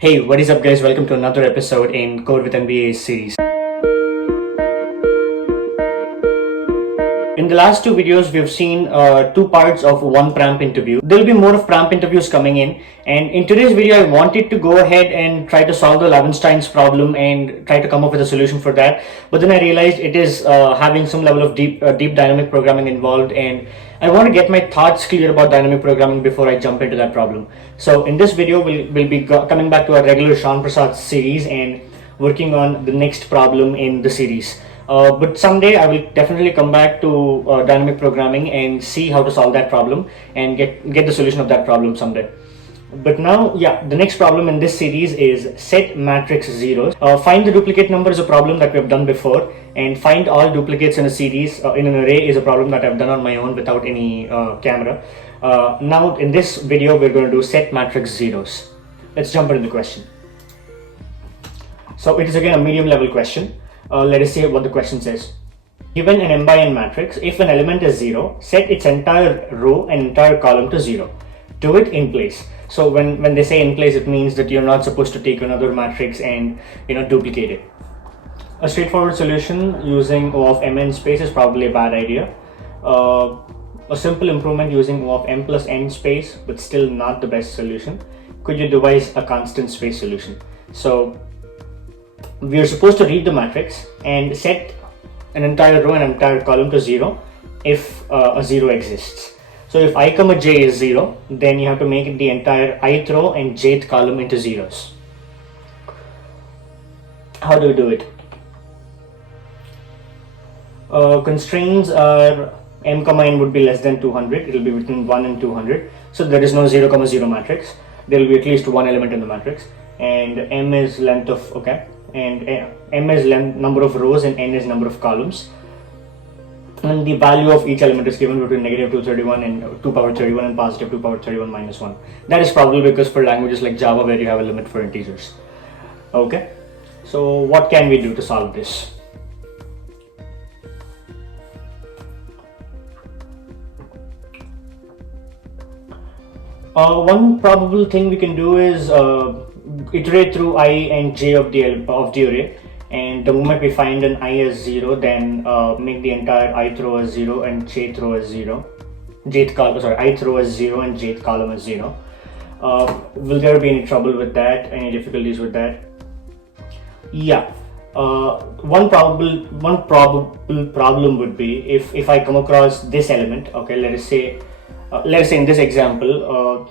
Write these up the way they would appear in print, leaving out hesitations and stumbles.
Hey, what is up guys? Welcome to another episode in Code with NVA series. In the last two videos, we've seen two parts of one pramp interview. There'll be more of pramp interviews coming in, and in today's video, I wanted to go ahead and try to solve the Levenstein's problem and try to come up with a solution for that. But then I realized it is having some level of deep dynamic programming involved, and I want to get my thoughts clear about dynamic programming before I jump into that problem. So in this video, we'll be coming back to our regular Sean Prasad series and working on the next problem in the series. But someday I will definitely come back to dynamic programming and see how to solve that problem and get the solution of that problem someday. But now, yeah, the next problem in this series is set matrix zeros. Find the duplicate number is a problem that we have done before, and find all duplicates in a series in an array is a problem that I've done on my own without any camera. Now in this video we're going to do set matrix zeros. Let's jump into the question. So it is again a medium level question. Let us see what the question says. Given an m by n matrix, if an element is 0, set its entire row and entire column to 0. Do it in place. So when they say in place, it means that you're not supposed to take another matrix and duplicate it. A straightforward solution using O of mn space is probably a bad idea. A simple improvement using O of m plus n space, but still not the best solution. Could you devise a constant space solution? So we are supposed to read the matrix and set an entire row and entire column to 0 if a 0 exists. So if I comma j is 0, then you have to make the entire ith row and jth column into zeros. How do we do it? Constraints are m comma n would be less than 200. It will be between 1 and 200. So there is no 0 comma 0 matrix. There will be at least one element in the matrix, and m is length of and m is number of rows and n is number of columns, and the value of each element is given between negative 231 and 2 power 31 and positive 2 power 31 minus 1. That is probably because for languages like Java where you have a limit for integers. Okay, so what can we do to solve this? One probable thing we can do is iterate through I and j of the array, and the moment we find an I as 0, then make the entire ith row as 0 and ith row as 0. Ith row as 0 and jth column as 0. Will there be any trouble with that? Any difficulties with that? Yeah. One probable problem would be if I come across this element. Okay, let us say in this example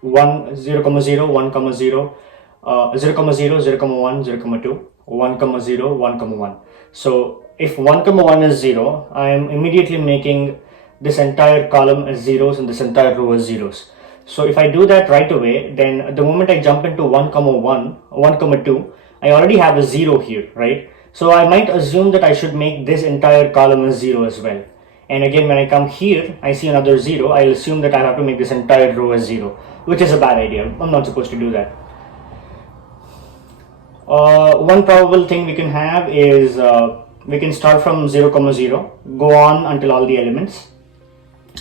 1 0 comma 0 1 comma 0 0 comma 0 0 comma 1 0 comma 2 1 comma 0 1 comma 1. So if 1 comma 1 is 0, I am immediately making this entire column as zeros and this entire row as zeros. So if I do that right away, then the moment I jump into 1 comma 1 comma 2, I already have a 0 here, right? So I might assume that I should make this entire column as 0 as well. And again, when I come here, I see another 0, I'll assume that I have to make this entire row as 0, which is a bad idea. I'm not supposed to do that. One probable thing we can have is we can start from 0 comma 0, go on until all the elements,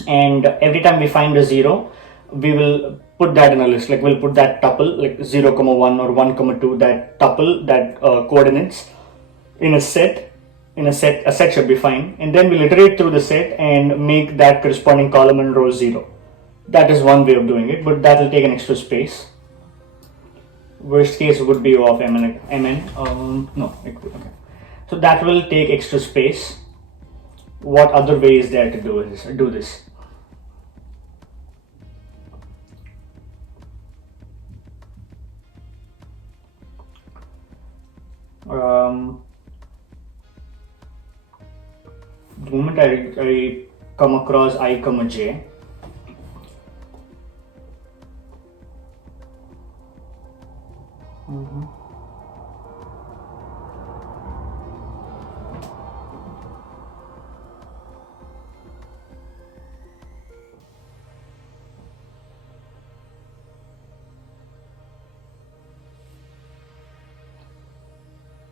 and every time we find a 0, we will put that in a list. Like we'll put that tuple, like 0 comma 1 or 1 comma 2, that tuple, that coordinates in a set. A set should be fine, and then we'll iterate through the set and make that corresponding column and row 0. That is one way of doing it, but that will take an extra space. Worst case would be O of mn. Okay. So that will take extra space. What other way is there to do this? The moment I come across I comma j,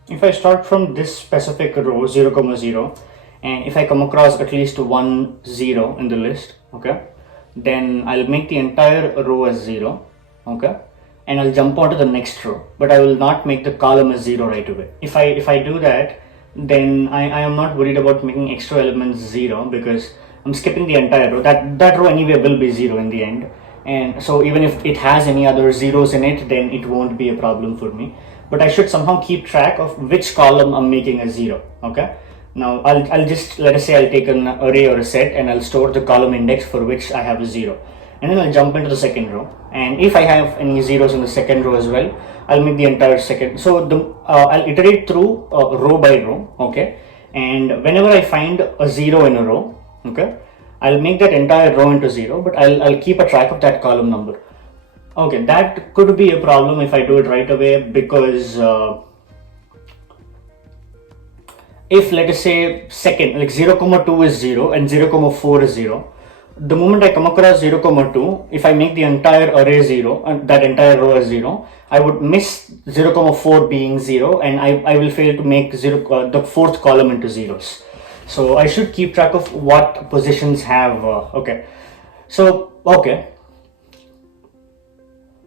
if I start from this specific row 0 comma 0, and if I come across at least 1 0 in the list, okay, then I'll make the entire row as 0, okay, and I'll jump onto the next row, but I will not make the column as 0 right away. If I do that, then I am not worried about making extra elements 0, because I'm skipping the entire row. That row anyway will be 0 in the end, and so even if it has any other zeros in it, then it won't be a problem for me. But I should somehow keep track of which column I'm making a 0. Okay, now I'll just, let us say I'll take an array or a set, and I'll store the column index for which I have a 0, and then I'll jump into the second row, and if I have any zeros in the second row as well, I'll make the entire second. So I'll iterate through row by row. Okay, and whenever I find a 0 in a row, okay, I'll make that entire row into 0, but I'll keep a track of that column number. Okay, that could be a problem if I do it right away, because if, let us say, second, like 0, 2 is 0 and 0, 4 is 0, the moment I come across 0, 2, if I make the entire array 0 and that entire row as 0, I would miss 0, 4 being 0, and I will fail to make the fourth column into zeros. So I should keep track of what positions have,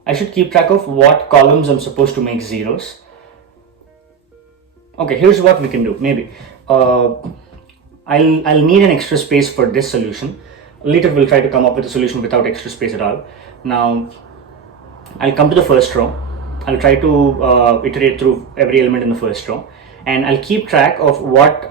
I should keep track of what columns I'm supposed to make zeros. Okay, here's what we can do. Maybe I'll need an extra space for this solution. Later we'll try to come up with a solution without extra space at all. Now I'll come to the first row. I'll try to iterate through every element in the first row, and I'll keep track of what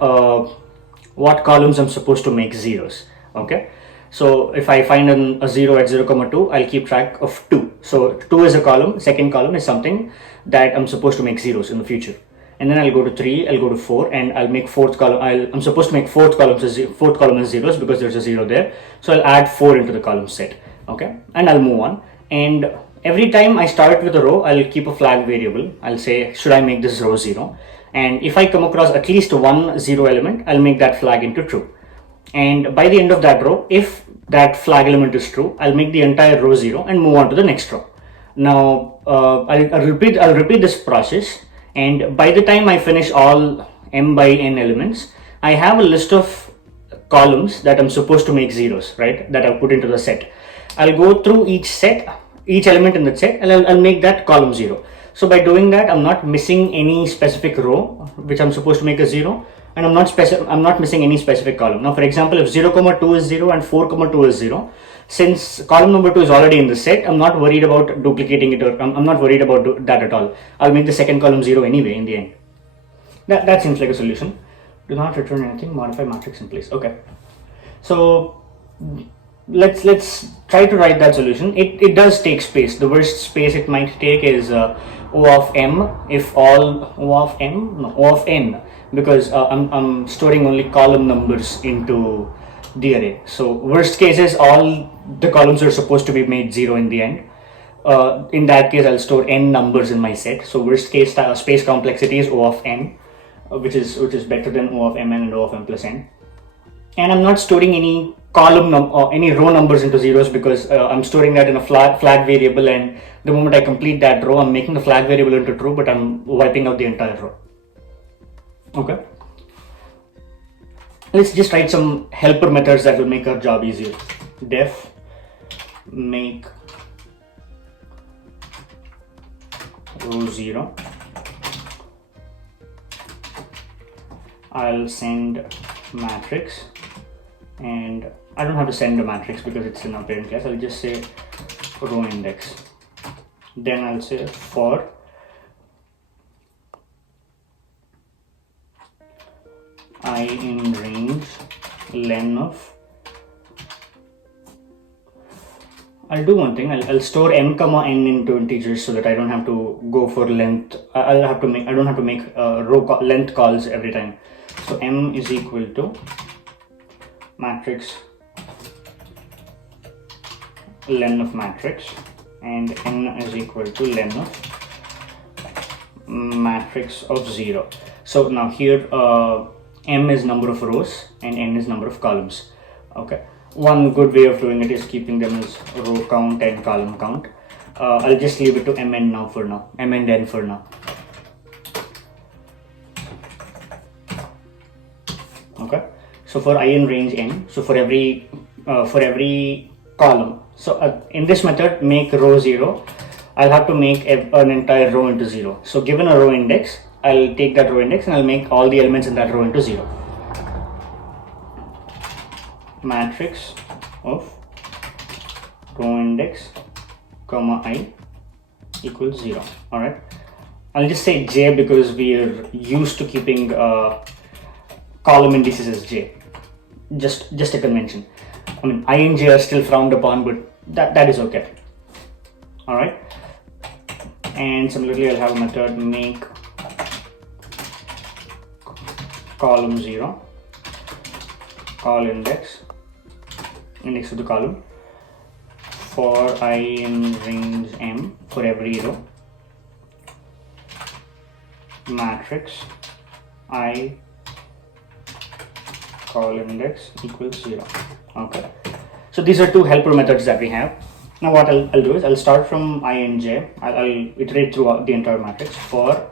columns I'm supposed to make zeros. Okay, so if I find a 0 at 0, 2, I'll keep track of 2. So 2 is a column, second column is something that I'm supposed to make zeros in the future. And then I'll go to 3, I'll go to 4, and I'll make fourth column. I'm supposed to make fourth column as zeros because there's a 0 there. So I'll add 4 into the column set. Okay, and I'll move on. And every time I start with a row, I'll keep a flag variable. I'll say, should I make this row 0? And if I come across at least one 0 element, I'll make that flag into true. And by the end of that row, if that flag element is true, I'll make the entire row 0 and move on to the next row. Now I'll repeat this process, and by the time I finish all m by n elements, I have a list of columns that I'm supposed to make zeros, right, that I've put into the set. I'll go through each element in the set, and I'll make that column 0. So by doing that, I'm not missing any specific row which I'm supposed to make a 0, and I'm not missing any specific column. Now for example, if 0, 2 is 0 and 4, 2 is 0, since column number 2 is already in the set, I'm not worried about duplicating it, or I'm not worried about that at all. I'll make the second column 0 anyway in the end. That seems like a solution. Do not return anything, modify matrix in place. Okay, so let's try to write that solution. It does take space. The worst space it might take is O of m, if all O of n, because I'm storing only column numbers into the array. So worst case is all the columns are supposed to be made 0 in the end. In that case, I'll store n numbers in my set. So worst case space complexity is O of n, which is better than O of mn and O of m plus n. And I'm not storing any any row numbers into zeros, because I'm storing that in a flag variable, and the moment I complete that row, I'm making the flag variable into true, but I'm wiping out the entire row. Okay, let's just write some helper methods that will make our job easier. Def make row 0. I'll send matrix, and I don't have to send a matrix because it's in a parent class. I'll just say row index. Then I'll say for I in range len of. I'll do one thing. I'll store m comma n into integers so that I don't have to go for length. I don't have to make row length calls every time. So m is equal to matrix len of matrix, and n is equal to len of matrix of 0. So now here m is number of rows and n is number of columns. Okay, one good way of doing it is keeping them as row count and column count. I'll just leave it to m and n for now. Okay, so for I in range n, so for every column, so in this method make row 0, I'll have to make an entire row into 0. So given a row index, I'll take that row index and I'll make all the elements in that row into 0. Matrix of row index comma I equals 0. Alright, I'll just say j because we are used to keeping column indices as j. Just a convention. I mean, I and j are still frowned upon, but that is okay. Alright, and similarly I'll have a method make column 0 call index of the column for I in range m for every row, matrix I call index equals 0. Okay, so these are two helper methods that we have. Now what I'll do is I'll start from I and j. I'll iterate through the entire matrix for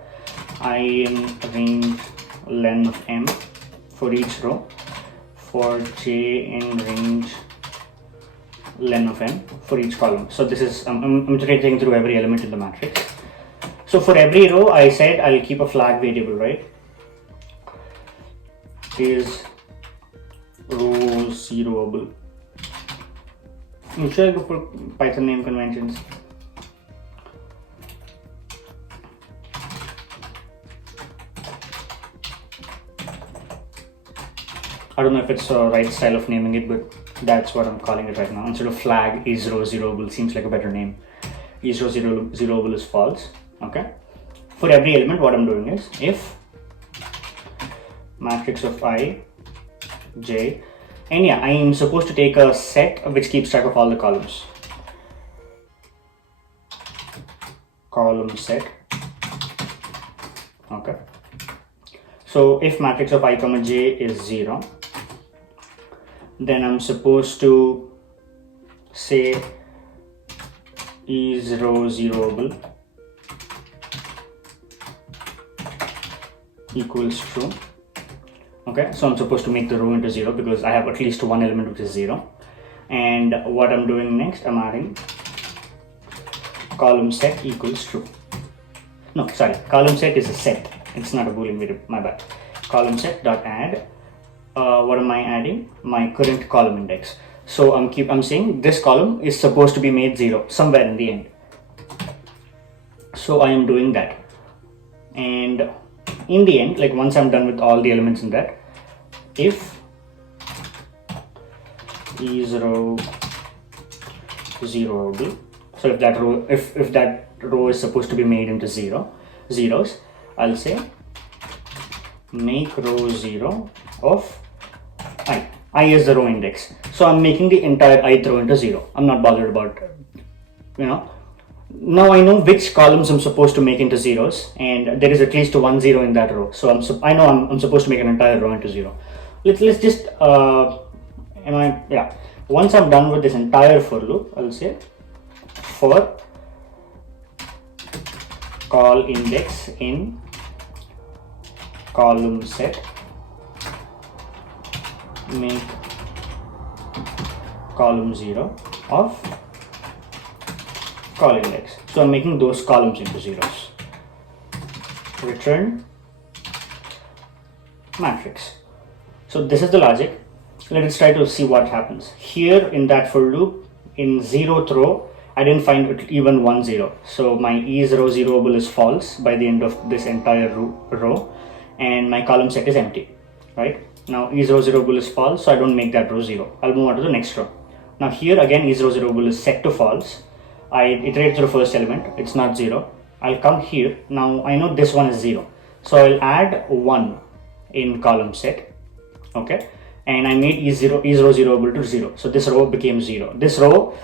I in range len of m for each row, for j in range len of n for each column. So this is I'm iterating through every element in the matrix. So for every row I said I'll keep a flag variable, right? Is row zeroable. Should I go for Python name conventions? I don't know if it's the right style of naming it, but that's what I'm calling it right now. Instead of flag, is row zeroable seems like a better name. Is row zeroable is false. Okay. For every element, what I'm doing is if matrix of I, j, and yeah, I am supposed to take a set which keeps track of all the columns. Column set. Okay. So if matrix of I comma j is 0, then I'm supposed to say is row zeroable equals true. Okay, so I'm supposed to make the row into 0 because I have at least one element which is 0. And what I'm doing next, I'm adding column set equals true. No, sorry, column set is a set. It's not a boolean variable, my bad. Column set dot add. What am I adding? My current column index. So I'm saying this column is supposed to be made 0 somewhere in the end. So I am doing that. And in the end, like once I'm done with all the elements in that, if is row zeroable, so if that row is supposed to be made into zeros, I'll say make row 0 of I is the row index. So I'm making the entire ith row into 0. I'm not bothered about, now I know which columns I'm supposed to make into zeros, and there is at least one 0 in that row. So I know I'm supposed to make an entire row into 0. Let's just once I'm done with this entire for loop, I'll say for call index in column set make column 0 of call index. So I'm making those columns into zeros. Return matrix. So this is the logic. Let us try to see what happens. Here in that for loop, in 0th row, I didn't find even one 0. So my is row zeroable is false by the end of this entire row, and my column set is empty, right? Now is row zeroable is false, so I don't make that row 0. I'll move on to the next row. Now here again is row zeroable is set to false. I iterate through the first element, it's not 0. I'll come here. Now I know this one is 0, so I'll add 1 in column set. Okay, and I made is row zeroable to 0. So this row became 0. This row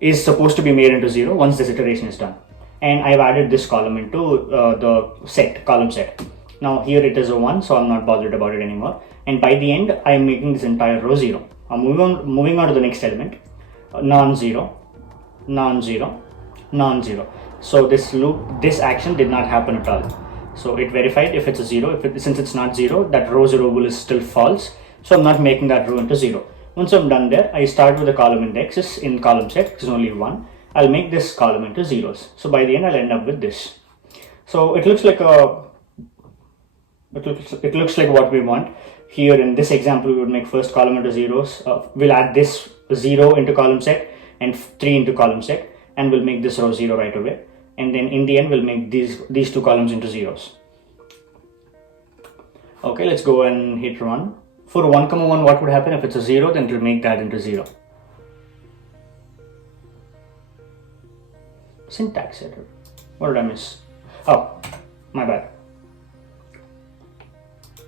is supposed to be made into 0 once this iteration is done. And I've added this column into the set, column set. Now here it is a 1, so I'm not bothered about it anymore. And by the end, I'm making this entire row 0. I'm moving on to the next element, non-zero, non-zero, non-zero. So this action did not happen at all. So it verified if it's a 0. Since it's not 0, that row zeroable is still false. So I'm not making that row into 0. Once I'm done there, I start with the column indexes in column set, which is only 1, I'll make this column into zeros. So by the end, I'll end up with this. So it looks like it looks like what we want. Here in this example, we would make first column into zeros. We'll add this 0 into column set and 3 into column set, and we'll make this row 0 right away. And then in the end, we'll make these two columns into zeros. Okay, let's go and hit run. For 1, 1, what would happen if it's a 0? Then it'll make that into 0. Syntax error. What did I miss? Oh, my bad.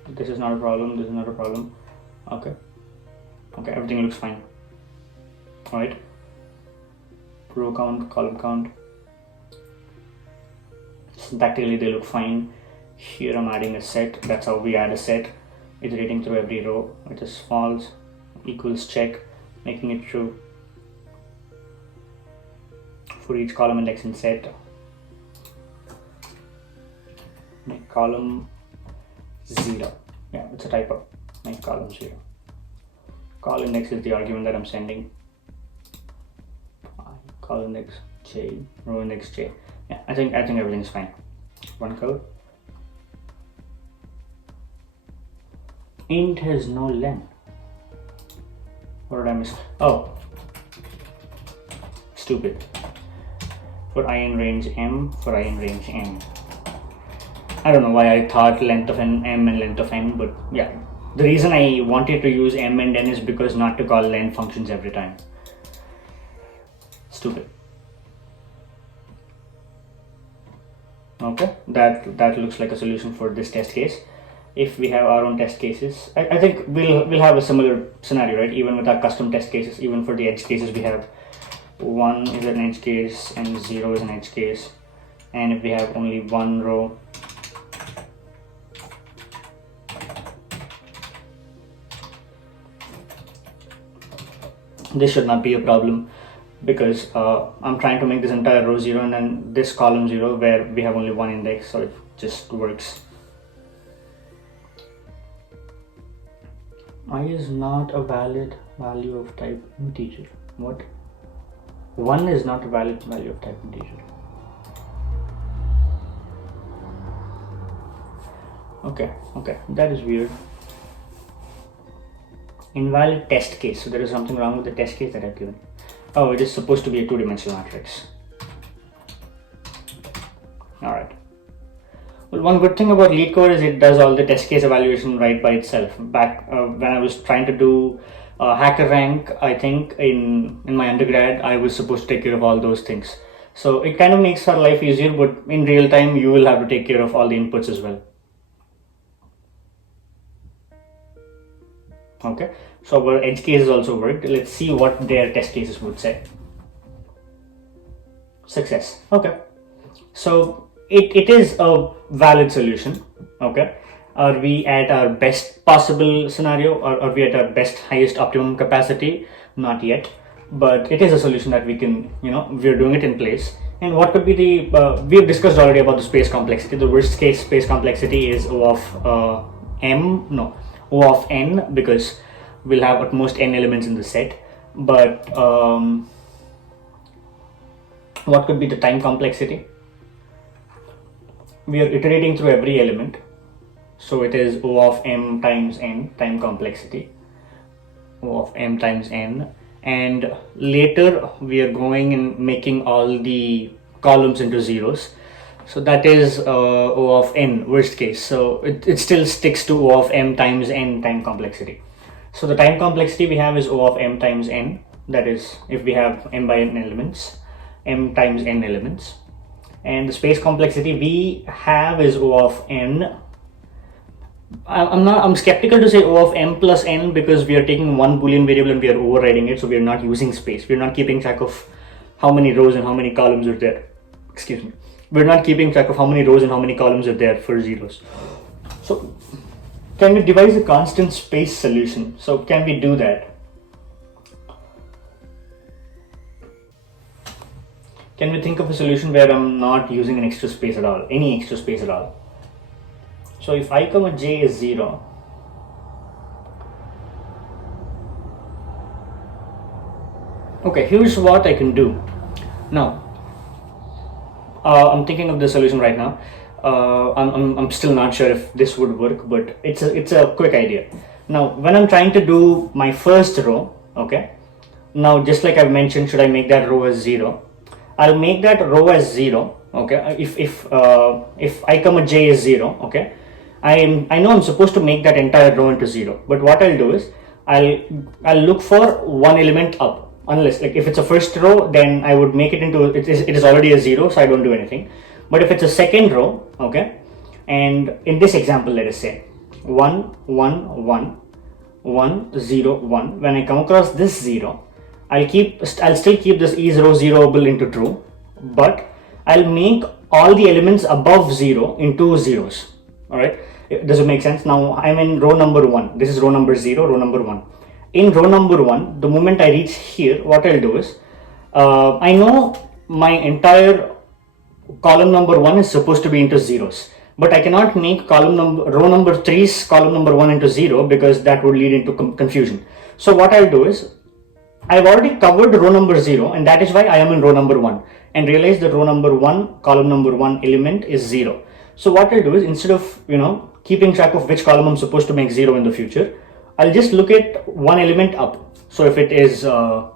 This is not a problem. This is not a problem. Okay. Okay, everything looks fine. Alright. Row count, column count. Syntactically, they look fine. Here I'm adding a set. That's how we add a set. Iterating through every row. It is false. Equals check. Making it true. For each column index in set. Make column 0. Yeah, it's a typo. Make column 0. Call index is the argument that I'm sending. Call index j, row index j. Yeah, I think everything's fine. Run code. Int has no len. What did I miss? Oh, stupid. For I in range m, for I in range n. I don't know why I thought length of m and length of n, but yeah. The reason I wanted to use m and n is because not to call len functions every time. Stupid. Okay, that looks like a solution for this test case. If we have our own test cases, I think we'll have a similar scenario, right? Even with our custom test cases, even for the edge cases, we have 1 is an edge case and 0 is an edge case. And if we have only one row, this should not be a problem, because I'm trying to make this entire row 0 and then this column 0 where we have only one index, so it just works. I is not a valid value of type integer. What? 1 is not a valid value of type integer. Okay, that is weird. Invalid test case. So there is something wrong with the test case that I've given. Oh, it is supposed to be a two-dimensional matrix. Alright. Well, one good thing about LeetCode is it does all the test case evaluation right by itself. Back when I was trying to do HackerRank, I think in my undergrad, I was supposed to take care of all those things. So it kind of makes our life easier, but in real time, you will have to take care of all the inputs as well. Okay, so our edge cases also worked. Let's see what their test cases would say. Success. Okay, so it is a valid solution. Okay, are we at our best possible scenario, or are we at our best highest optimum capacity? Not yet, but it is a solution that we can, we're doing it in place. And what could be the we have discussed already about the space complexity. The worst case space complexity is O of O of n, because we'll have at most n elements in the set. But what could be the time complexity? We are iterating through every element, so it is O of m times n, time complexity, O of m times n, and later we are going and making all the columns into zeros. So that is O of n, worst case. So it still sticks to O of m times n, time complexity. So the time complexity we have is O of m times n. That is, if we have m by n elements, m times n elements. And the space complexity we have is O of n. I'm skeptical to say O of m plus n, because we are taking one Boolean variable and we are overriding it. So we are not using space. We're not keeping track of how many rows and how many columns are there. Excuse me. We're not keeping track of how many rows and how many columns are there for zeros. So can we devise a constant space solution? So can we do that? Can we think of a solution where I'm not using an extra space at all, any extra space at all? So if I comma j is 0, okay, here's what I can do. Now, I'm thinking of the solution right now. I'm still not sure if this would work, but it's a quick idea. Now, when I'm trying to do my first row, okay, now just like I've mentioned, should I make that row as 0? I'll make that row as 0, okay. If I comma j is 0, okay, I know I'm supposed to make that entire row into 0, but what I'll do is I'll look for one element up. Unless, like, if it's a first row, then I would make it into, it is already a 0, so I don't do anything. But if it's a second row, okay, and in this example, let us say 1 1 1 1 0 1, when I come across this 0, I'll still keep this is row zeroable into true, but I'll make all the elements above 0 into zeros. All right, does it make sense? Now I'm in row number 1. This is row number 0, row number 1. In row number 1, the moment I reach here, what I'll do is, I know my entire column number 1 is supposed to be into zeros, but I cannot make row number 3's column number 1 into 0, because that would lead into confusion. So what I'll do is, I've already covered row number 0, and that is why I am in row number 1, and realize that row number 1, column number 1 element is 0. So what I'll do is, instead of keeping track of which column I'm supposed to make 0 in the future, I'll just look at one element up. So if it is 1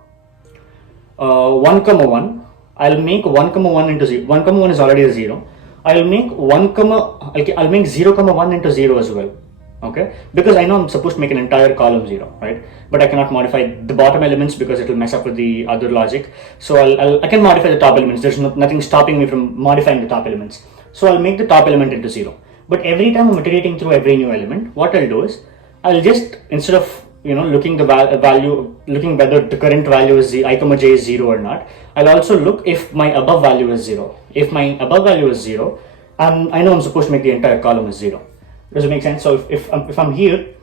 comma 1, I'll make 1 comma 1 into 0. 1 comma 1 is already a 0. I'll make 0 comma 1 into 0 as well. Okay, because I know I'm supposed to make an entire column 0, right? But I cannot modify the bottom elements because it will mess up with the other logic. So I can modify the top elements. There's nothing stopping me from modifying the top elements. So I'll make the top element into 0. But every time I'm iterating through every new element, what I'll do is, I'll just, instead of looking whether the current value is I comma j is 0 or not, I'll also look if my above value is 0. If my above value is 0, I know I'm supposed to make the entire column as 0. Does it make sense? So if I'm here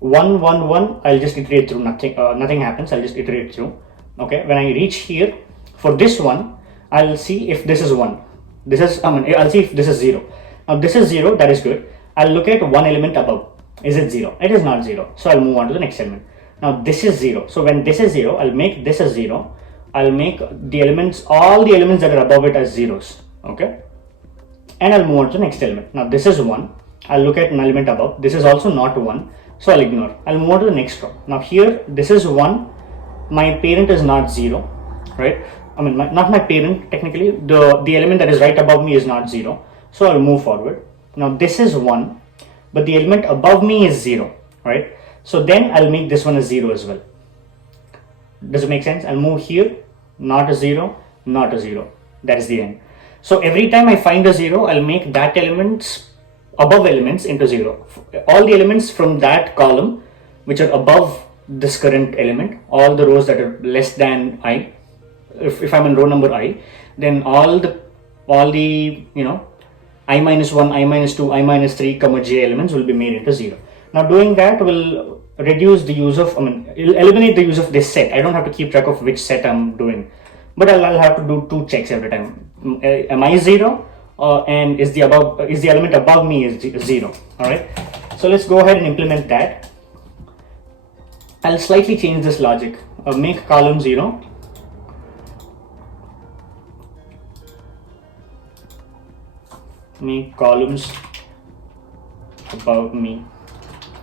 1 1 1, I'll just iterate through, nothing happens. I'll just iterate through. Okay, when I reach here for this one, I'll see if this is 1. I'll see if this is 0. Now this is 0, that is good. I'll look at one element above. Is it 0? It is not 0. So I'll move on to the next element. Now this is 0. So when this is 0, I'll make this as 0. I'll make all the elements that are above it as zeros. Okay. And I'll move on to the next element. Now this is 1. I'll look at an element above. This is also not 1. So I'll ignore. I'll move on to the next row. Now here, this is 1. My parent is not 0. Right? Not my parent, technically. The element that is right above me is not 0. So I'll move forward. Now this is 1. But the element above me is 0, right? So then I'll make this one a 0 as well. Does it make sense? I'll move here, not a 0, not a 0. That is the end. So every time I find a 0, I'll make that above elements into 0. All the elements from that column, which are above this current element, all the rows that are less than I, if I'm in row number I, then all the I minus 1, I minus 2, I minus 3, comma j elements will be made into 0. Now doing that will reduce the use of, it'll eliminate the use of this set. I don't have to keep track of which set I'm doing, but I'll have to do 2 checks every time. Am I 0? And is the element above me is 0? All right. So let's go ahead and implement that. I'll slightly change this logic. Make column 0. Make columns above me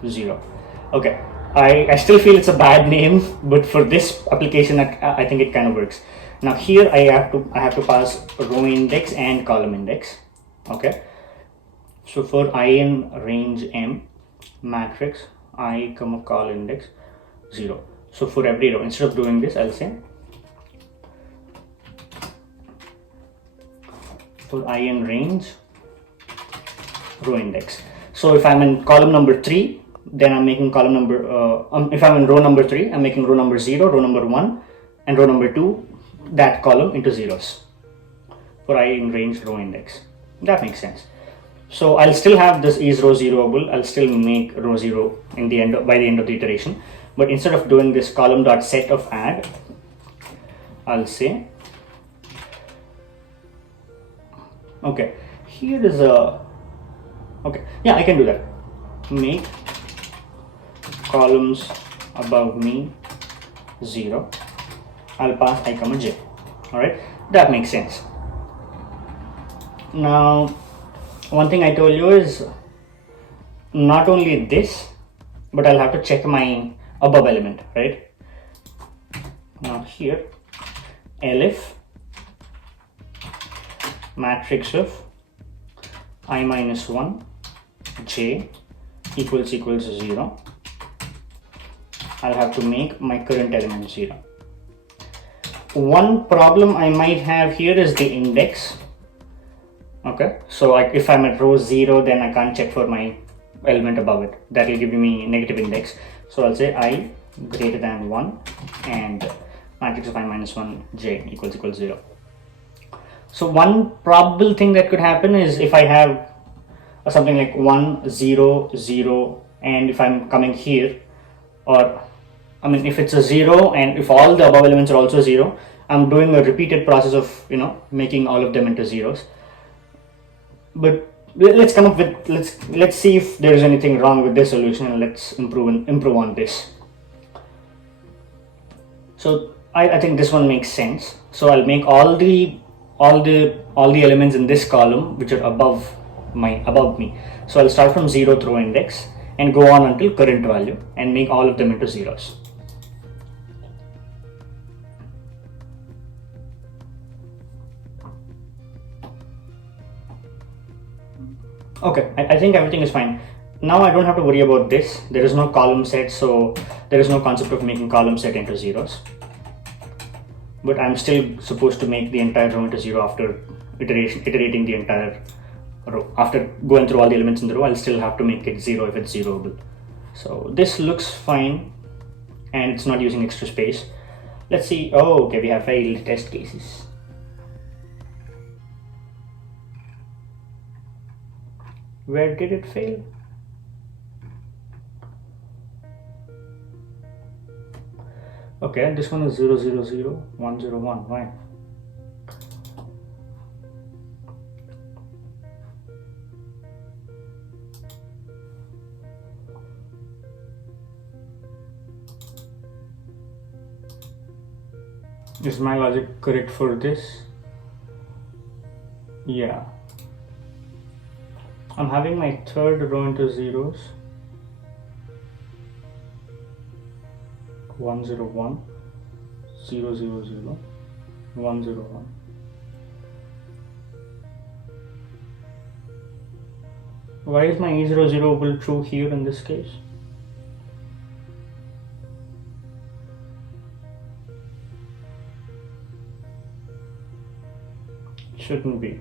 0. Okay, I still feel it's a bad name, but for this application I think it kind of works. Now here I have to pass row index and column index. Okay, so for I in range M matrix I comma col index 0. So for every row, instead of doing this, I'll say for I in range row index. So if I'm in column number 3, then I'm making column number, if I'm in row number 3, I'm making row number 0, row number 1, and row number 2, that column into zeros for I in range row index. That makes sense. So I'll still have this is row zeroable. I'll still make row 0 by the end of the iteration. But instead of doing this column dot set of add, I'll say, okay, here is a, okay, yeah, I can do that. Make columns above me 0. I'll pass I comma j. All right. That makes sense. Now, one thing I told you is not only this, but I'll have to check my above element, right? Now here, elif matrix of I minus 1 j equals 0. I'll have to make my current element 0. One problem I might have here is the index. Okay, so if I'm at row 0, then I can't check for my element above it. That will give me negative index. So I'll say I greater than 1 and matrix of I minus 1 j equals 0. So one probable thing that could happen is if I have something like 1 0 0, and if I'm coming here, or I mean if it's a 0 and if all the above elements are also 0, I'm doing a repeated process of making all of them into zeros. But let's come up with let's see if there is anything wrong with this solution, and let's improve on this. So I think this one makes sense. So I'll make all the elements in this column which are above me. So I'll start from 0th row index and go on until current value and make all of them into zeros. Okay, I think everything is fine. Now I don't have to worry about this. There is no column set, so there is no concept of making column set into zeros. But I'm still supposed to make the entire row into 0 after iterating the entire row. After going through all the elements in the row, I'll still have to make it 0 if it's zeroable. So this looks fine, and it's not using extra space. Let's see. Oh, okay, we have failed test cases. Where did it fail? Okay, this one is 0 0 0 1 0 1. Why? Is my logic correct for this? Yeah. I'm having my third row into zeros. 1 0 1 0 0 0 1 0 1. Why is my E0 0 true here in this case? Shouldn't be.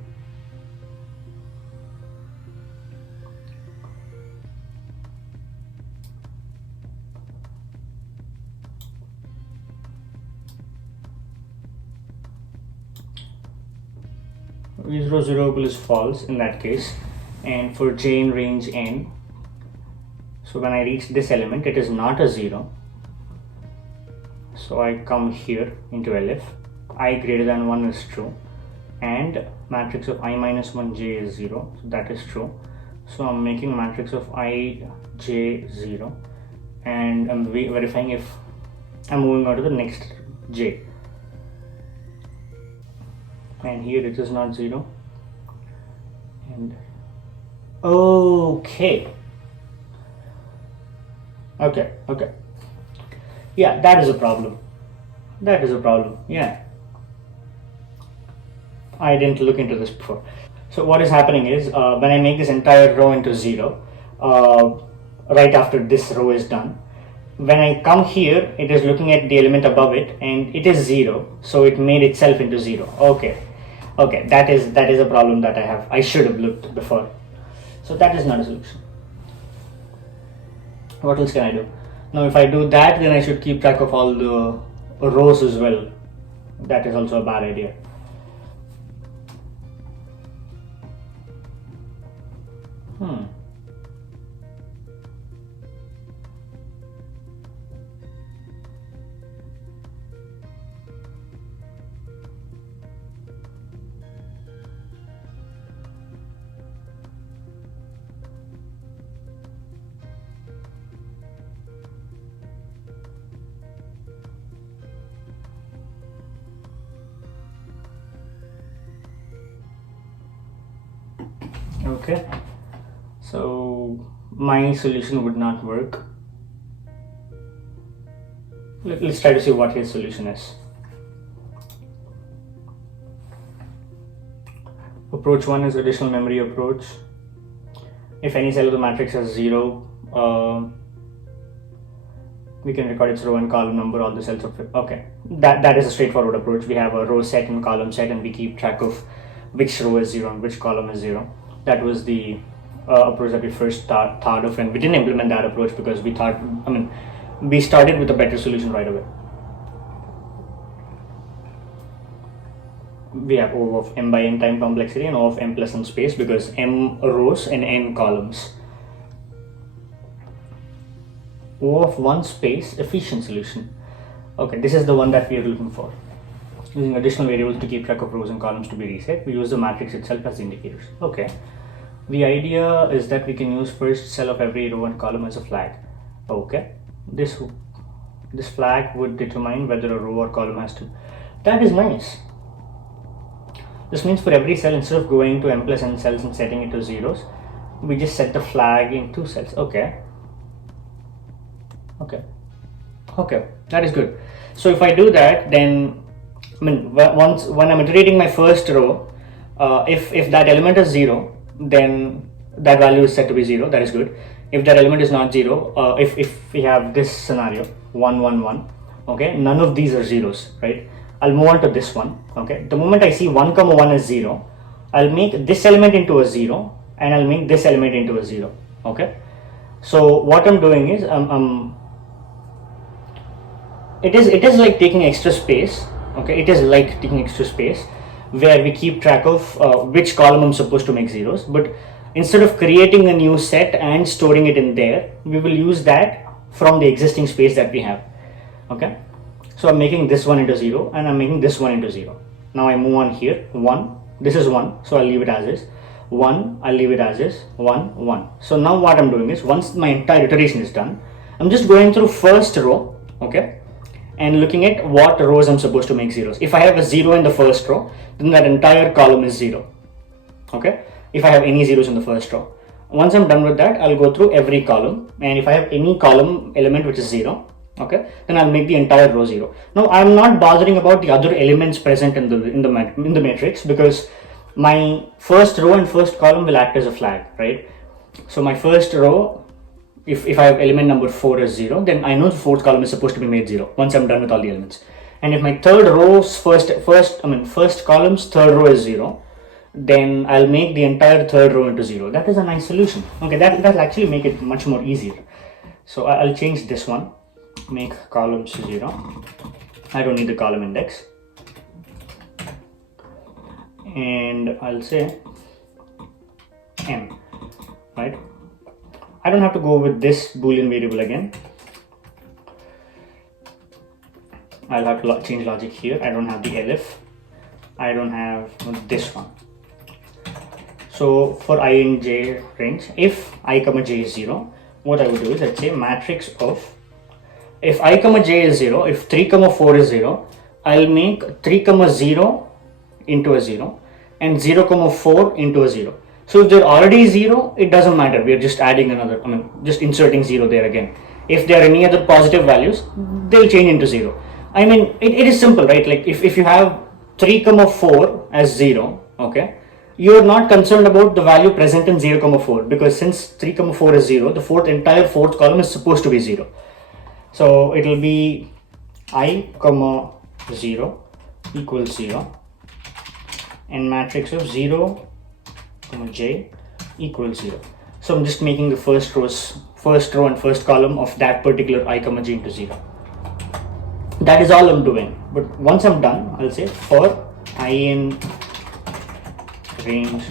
E0 0 is false in that case, and for j in range n, so when I reach this element it is not a 0, so I come here into elif, I greater than 1 is true, and matrix of I minus 1 j is 0, so that is true. So I'm making matrix of I j 0, and I'm verifying if I'm moving on to the next j, and here it is not 0, and okay, yeah, that is a problem. Yeah, I didn't look into this before. So what is happening is when I make this entire row into 0, right after this row is done, when I come here, it is looking at the element above it and it is 0, so it made itself into 0. Okay, that is a problem that I have. I should have looked before. So that is not a solution. What else can I do? Now if I do that, then I should keep track of all the rows as well. That is also a bad idea. Okay, so my solution would not work. Let's try to see what his solution is. Approach 1 is additional memory approach. If any cell of the matrix has 0, we can record its row and column number, all the cells of it. Okay, that is a straightforward approach. We have a row set and column set, and we keep track of which row is 0 and which column is 0. That was the approach that we first thought of, and we didn't implement that approach because we thought, we started with a better solution right away. We have O of m by n time complexity and O of m plus n space because m rows and n columns. O of 1 space efficient solution. Okay, this is the one that we are looking for. Using additional variables to keep track of rows and columns to be reset, we use the matrix itself as the indicators. Okay, the idea is that we can use first cell of every row and column as a flag. Okay, this flag would determine whether a row or column has to. That is nice. This means for every cell, instead of going to m plus n cells and setting it to zeros, we just set the flag in 2 cells. Okay, that is good. So if I do that, then when I'm iterating my first row, if that element is 0, then that value is set to be 0. That is good. If that element is not 0, if we have this scenario 1 1 1, okay, none of these are zeros, right? I'll move on to this one. Okay, the moment I see 1 comma 1 is 0, I'll make this element into a 0 and I'll make this element into a 0. Okay, so what I'm doing is it is like taking extra space. Okay, it is like taking extra space where we keep track of which column I'm supposed to make zeros, but instead of creating a new set and storing it in there, we will use that from the existing space that we have. Okay, so I'm making this one into 0 and I'm making this one into 0. Now I move on here. 1, this is 1, so I'll leave it as is. 1, I'll leave it as is. 1 1. So now what I'm doing is, once my entire iteration is done, I'm just going through first row, okay, and looking at what rows I'm supposed to make zeros. If I have a 0 in the first row, then that entire column is 0. Okay, if I have any zeros in the first row. Once I'm done with that, I'll go through every column, and if I have any column element which is 0, okay, then I'll make the entire row 0. Now I'm not bothering about the other elements present in the matrix, because my first row and first column will act as a flag, right? So my first row, if I have element number 4 as 0, then I know the fourth column is supposed to be made 0 once I'm done with all the elements. And if my third row's first column's third row is 0, then I'll make the entire third row into 0. That is a nice solution. Okay, that'll actually make it much more easier. So I'll change this one, make columns 0. I don't need the column index. And I'll say m, right? I don't have to go with this boolean variable again. I'll have to change logic here. I don't have the elif. I don't have this one. So for I in j range, if I comma j is 0, what I would do is I'd say matrix of, if I comma j is 0, if 3 comma 4 is 0, I'll make 3 comma 0 into a 0 and 0 comma 4 into a 0. So if they're already 0, it doesn't matter. We're just adding another, just inserting 0 there again. If there are any other positive values, they'll change into 0. It is simple, right? Like if you have 3 comma 4 as 0, okay, you're not concerned about the value present in 0 comma 4, because since 3 comma 4 is 0, the entire fourth column is supposed to be 0. So it will be I comma 0 equals 0 and matrix of 0 comma j equals 0. So I'm just making the first row and first column of that particular I comma j into 0. That is all I'm doing. But once I'm done, I'll say for I in range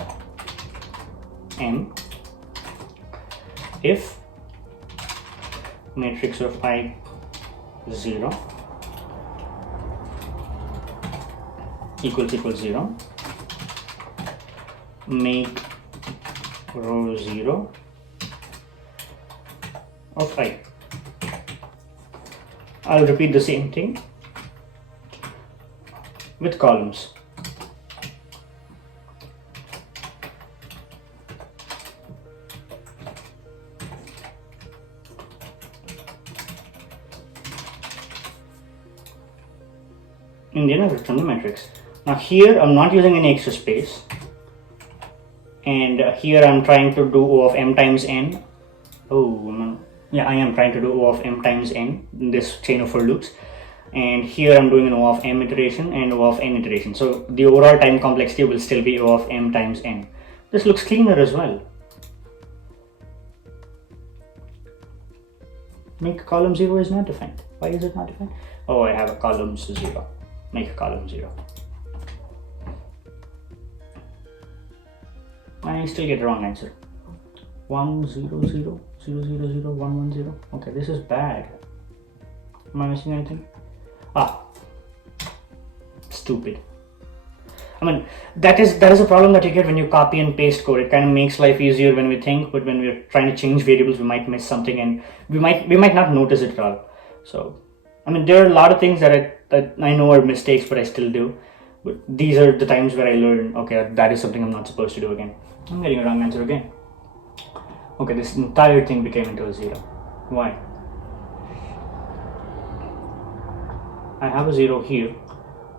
m, if matrix of I 0 equals 0, make row 0 of I. I'll repeat the same thing with columns. in the inner from the matrix. Now here I'm not using any extra space, and here I'm trying to do O of m times n. Yeah, I am trying to do O of m times n in this chain of for loops, and here I'm doing an O of m iteration and O of n iteration. So the overall time complexity will still be O of m times n. This looks cleaner as well. Make column 0 is not defined. Why is it not defined? Oh, I have a column 0. Make a column 0. I still get the wrong answer. 1 0 0 0 0 0 1 1 0. Okay, this is bad. Am I missing anything? Stupid. I mean, that is a problem that you get when you copy and paste code. It kind of makes life easier when we think, but when we're trying to change variables, we might miss something, and we might not notice it at all. So, I mean, there are a lot of things that I know are mistakes, but I still do. But these are the times where I learn, okay, that is something I'm not supposed to do again. I'm getting a wrong answer again. Okay, this entire thing became into a 0. Why? I have a 0 here.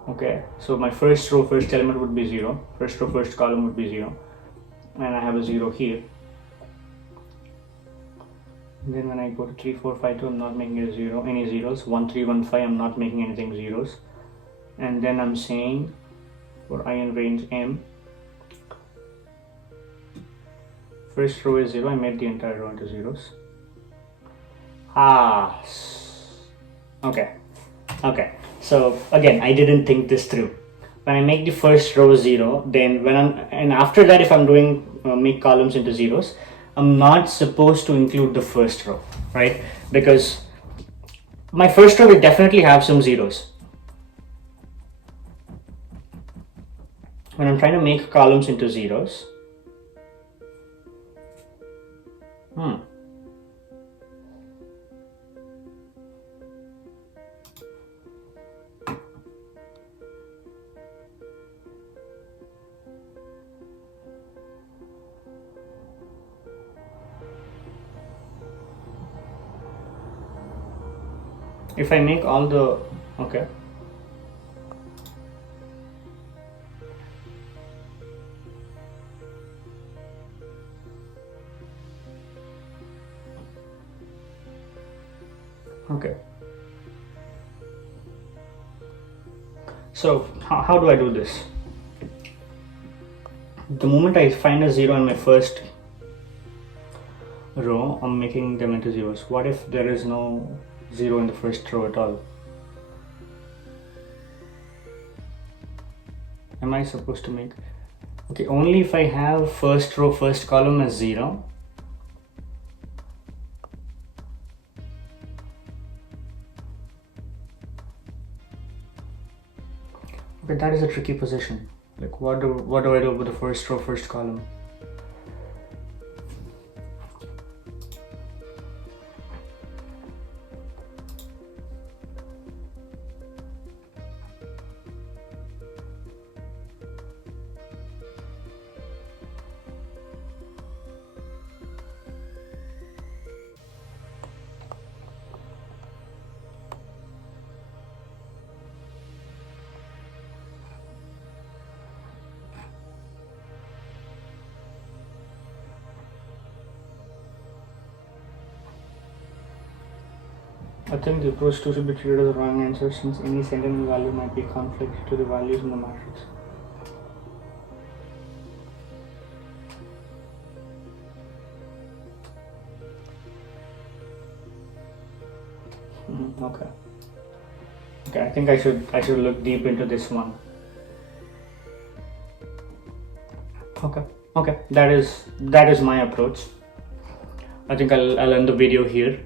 Okay, so my first row, first element would be 0. First row, first column would be 0. And I have a 0 here. And then when I go to 3, 4, 5, 2, I'm not making a 0, any zeros. 1, 3, 1, 5, I'm not making anything zeros. And then I'm saying for I in range m, first row is 0, I made the entire row into zeros. Okay. So again, I didn't think this through. When I make the first row 0, then and after that, if I'm doing make columns into zeros, I'm not supposed to include the first row, right? Because my first row will definitely have some zeros. When I'm trying to make columns into zeros, if I make all the, okay. Okay. So how do I do this? The moment I find a 0 in my first row, I'm making them into zeros. What if there is no 0 in the first row at all? Am I supposed to make, okay, only if I have first row, first column as 0. Okay, that is a tricky position. Like, what do I do with the first row, first column? I think the approach 2 should be treated as a wrong answer, since any second value might be conflict to the values in the matrix. Okay. I think I should look deep into this one. Okay. That is my approach. I think I'll end the video here.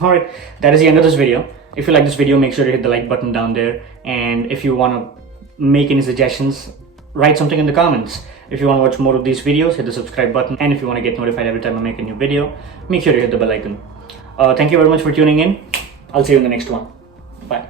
Alright, that is the end of this video. If you like this video, make sure to hit the like button down there. And if you want to make any suggestions, write something in the comments. If you want to watch more of these videos, hit the subscribe button. And if you want to get notified every time I make a new video, make sure to hit the bell icon. Thank you very much for tuning in. I'll see you in the next one. Bye.